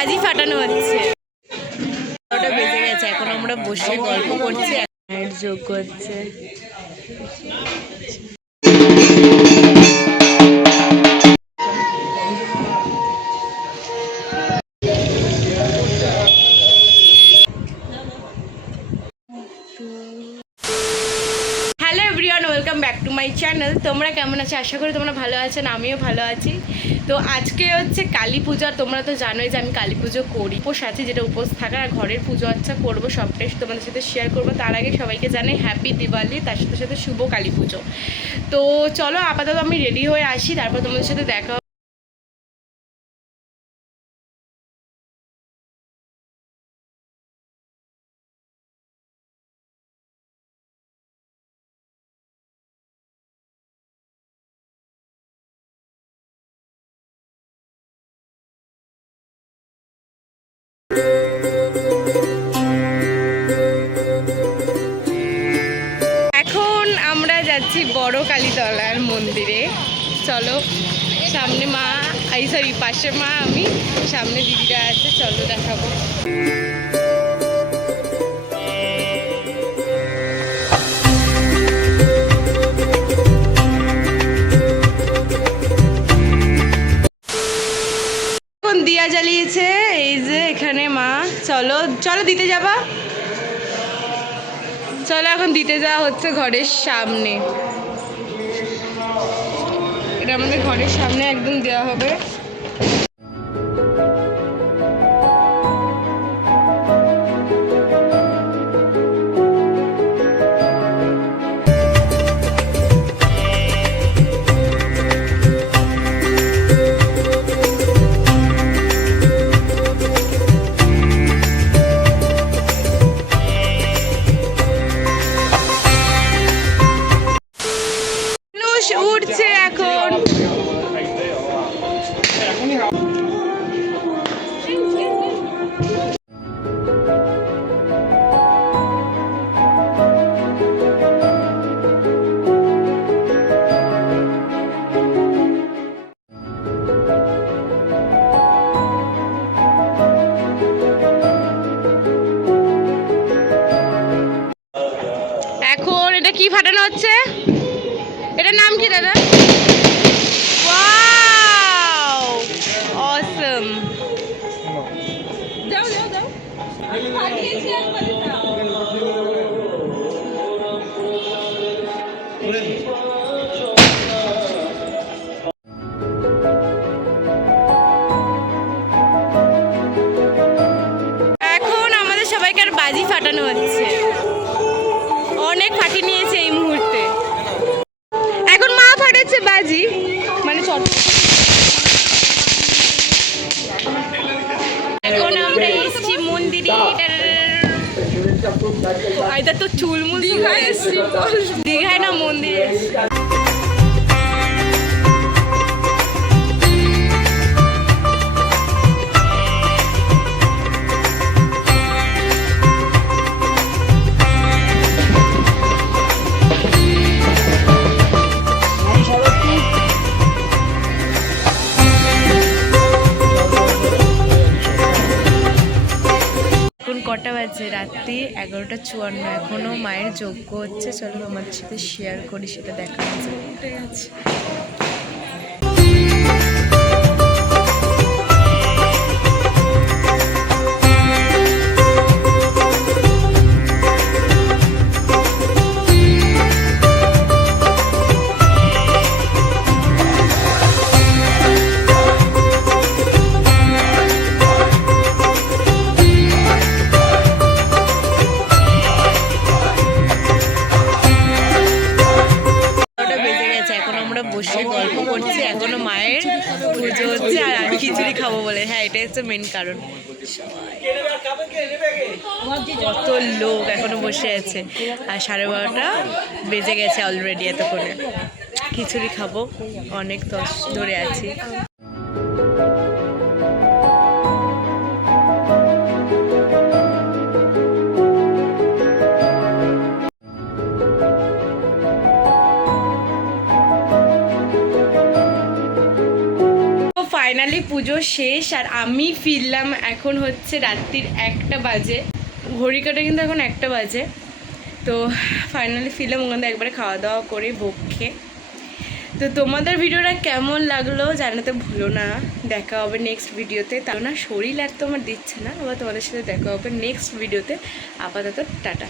বাজি ফাটানো হচ্ছে। ওটা বেজে গেছে, এখন আমরা বসে গল্প করছি, যোগ করছে। Hello everyone, welcome back to my channel. তোমরা কেমন আছো? আশা করি তোমরা ভালো আছেন, আমিও ভালো আছি। তো আজকে হচ্ছে কালী পূজা। তোমরা তো জানোই যে আমি কালী পুজো করি, উপোস আছি, যেটা উপোস থাকার আর ঘরের পুজো আচ্ছা করবো, সবটাই তোমাদের সাথে শেয়ার করবো। তার আগে সবাইকে জানাই হ্যাপি দিওয়ালি, তার সাথে সাথে শুভ কালী পুজো। তো চলো আপাতত আমি রেডি হয়ে আসি, তারপর তোমাদের সাথে দেখা। এখন আমরা যাচ্ছি বড় কালীতলার মন্দিরে। চলো, সামনে মা, সরি পাশে মা, আমি সামনে দিদিরা আছে, চলো দেখাবো। এখন দিয়া জ্বালিয়েছে, এই যে এখানে মা। চলো চলো দিতে যাবা, চলো এখন দিতে যাওয়া হচ্ছে ঘরের সামনে। এটা আমাদের ঘরের সামনে একদম দেওয়া হবে। উঠছে এখন। এখন এটা কি ফাটানো হচ্ছে? এটার নাম কি দাদা? ওয়াও, অসম। যাও যাও যাও, ফাটিয়েছি একবারে। এখন আমাদের সবাইকার বাজি ফাটানো হচ্ছে, অনেক ফাটিয়ে নিয়েছে এই মুহূর্তে। এখন মা ফাটাচ্ছে বাজি, মানে চট। এখন আমরা এসছি মন্দিরে। এটা তো চুলমুল দীঘায় এসছি, দীঘায় না মন্দিরে। কটা বাজে? রাত্রি 11:54। এখনও মায়ের যজ্ঞ হচ্ছে। চলো তোমাদের সাথে শেয়ার করি, সেটা দেখা যাচ্ছে। বসে গল্প করছি, এখনো মায়ের পুজো হচ্ছে আর আমি খিচুড়ি খাবো বলে। হ্যাঁ, এটাই হচ্ছে মেন কারণ। কত লোক এখনো বসে আছে, আর 12:30 বেজে গেছে অলরেডি। এত করে খিচুড়ি খাবো, অনেক ধরে আছি। ফাইনালি পুজো শেষ আর আমি ফিরলাম। এখন হচ্ছে রাত্রির 1টা বাজে, ঘড়ি কাটে কিন্তু এখন 1টা বাজে। তো ফাইনালি ফিরলাম ওখান থেকে একবারে খাওয়া দাওয়া করে ভোগ খেয়ে। তো তোমাদের ভিডিওটা কেমন লাগলো জানাতে ভুলো না। দেখা হবে নেক্সট ভিডিওতে। তাও না শরীর আর তো আমার দিচ্ছে না, আবার তোমাদের সাথে দেখা হবে নেক্সট ভিডিওতে। আপাতত টাটা।